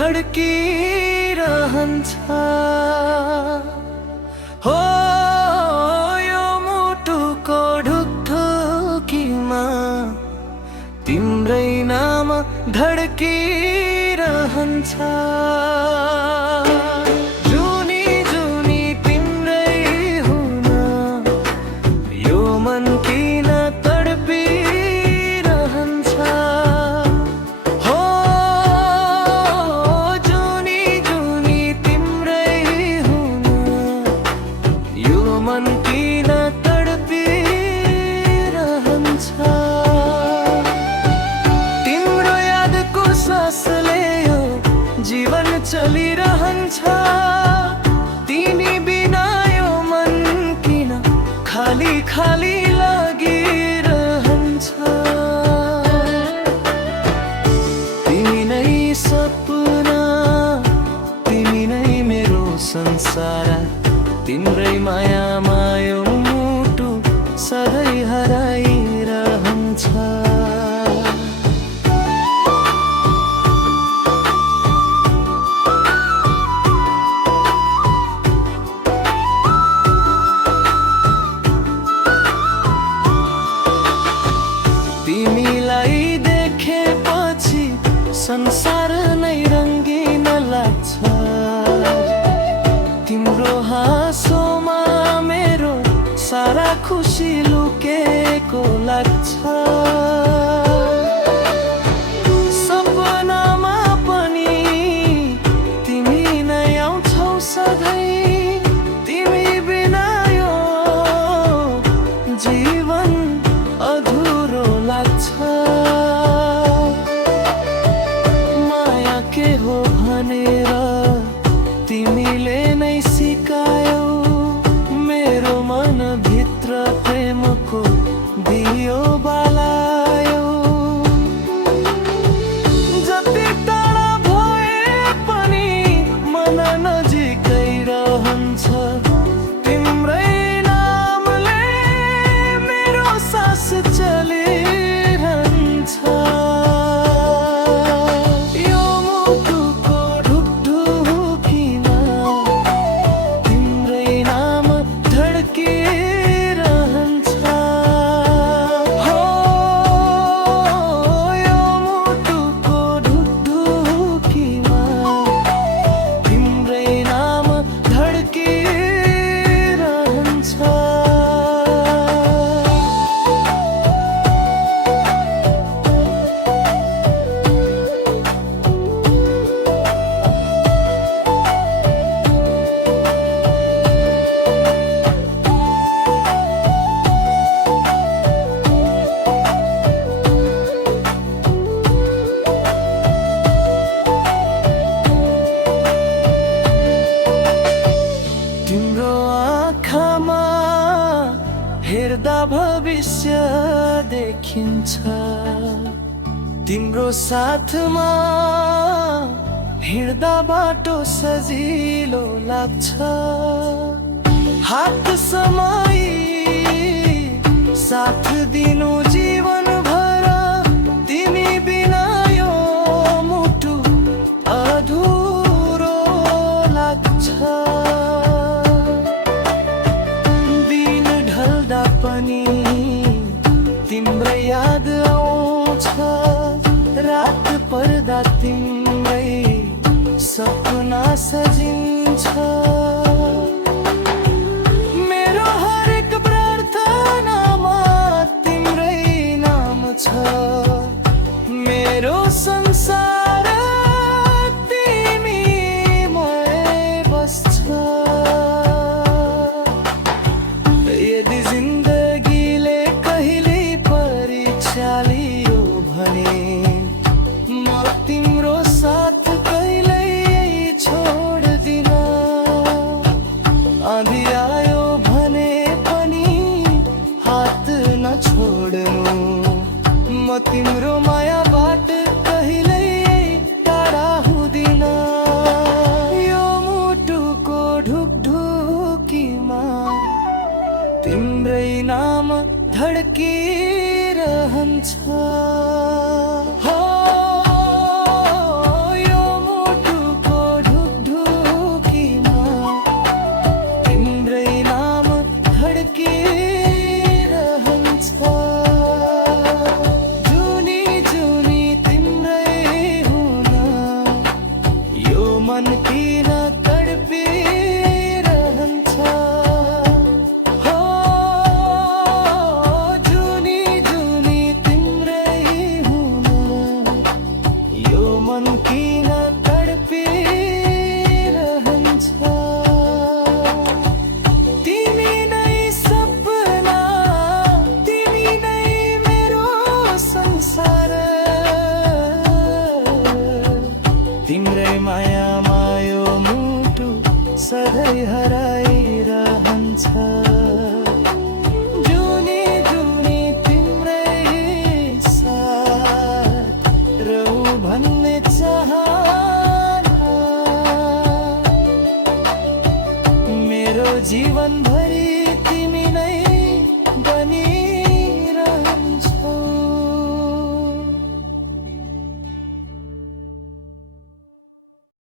धड्किरहन्छ। हो यो मुटुको ढुकढुकीमा तिम्रै नाम धड्किरहन्छ। जुनी जुनी तिम्रै हुन यो मन किन तडपिरहन्छ। हो जुनी जुनी तिम्रै हुन यो मन किन तडपिरहन्छ। तिम्रो यादको सासले यो जीवन चलिरहन्छ। तिमी बिना यो मन किन खाली खाली लागिरहन्छ। तिमी नै सपना, तिमी नै मेरो संसार, तिम्रै मायामा यो मुटु सधैँ हराइरहन्छ। तिमीलाई देखेपछि संसार नै रङ्गिन लाग्छ। तिम्रो हाँसोमा मेरो सारा खुसी लुकेको लाग्छ। सपनामा पनि तिमी नै आउँछौ सधैँ। तिमी बिना यो जीवन अधुरो लाग्छ। माया के हो भनेर तिमीले नै सिकायौ। मेरो मनभित्र प्रेमको दियो बालायौ। जति टाढा भए पनि मन नजिकै रहन्छ। तिम्रै नामले मेरो सास चलिरहन्छ। यो मुटुको ढुकढुकीमा तिम्रै नाम धड्किरहन्छ। हो यो मुटुको ढुकढुकीमा तिम्रै नाम धड्किरहन्छ। तिम्रो आँखामा हेर्दा भविष्य देखिन्छ। तिम्रो साथमा हिँड्दा बाटो सजिलो लाग्छ। हात समाई साथ दिनु जीवन भर। तिमी बिना यो मुटु अधुरो लाग्छ। दिन ढल्दा पनि तिम्रै याद आउँछ। रात पर्दा तिम्रै सपना सजिन्छ। मेरो हरेक प्रार्थनामा तिम्रै नाम छ। मेरो संसार तिमीमै बस्छ। यदि जिन्दगीले कहिले परीक्षा लियो भने म तिम्रो साथ कहिल्यै छोड्दिन। आँधी आयो भने पनि हात नछोड्नु। म तिम्रो मायाबाट कहिल्यै मन किन तडपिरहन्छ तिमी नै सपना तिमी नै मेरो संसार तिम्रै मायामा यो मुटु सधैँ हराइरहन्छ जुनी जुनी तिम्रै साथ रहु भन्ने चाहना मेरो जीवन भरि